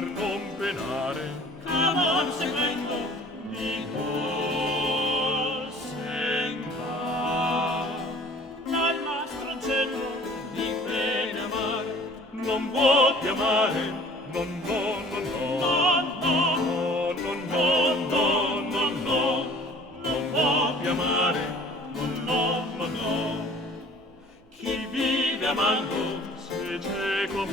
per non penare, Clamor seguendo, dico senta, dal mastroncello di bene amare, non vuoti amare, no, no, no, no, no, no, no, no, no, no, non vuoti amare, no, no, no, no. Chi vive amando se cieco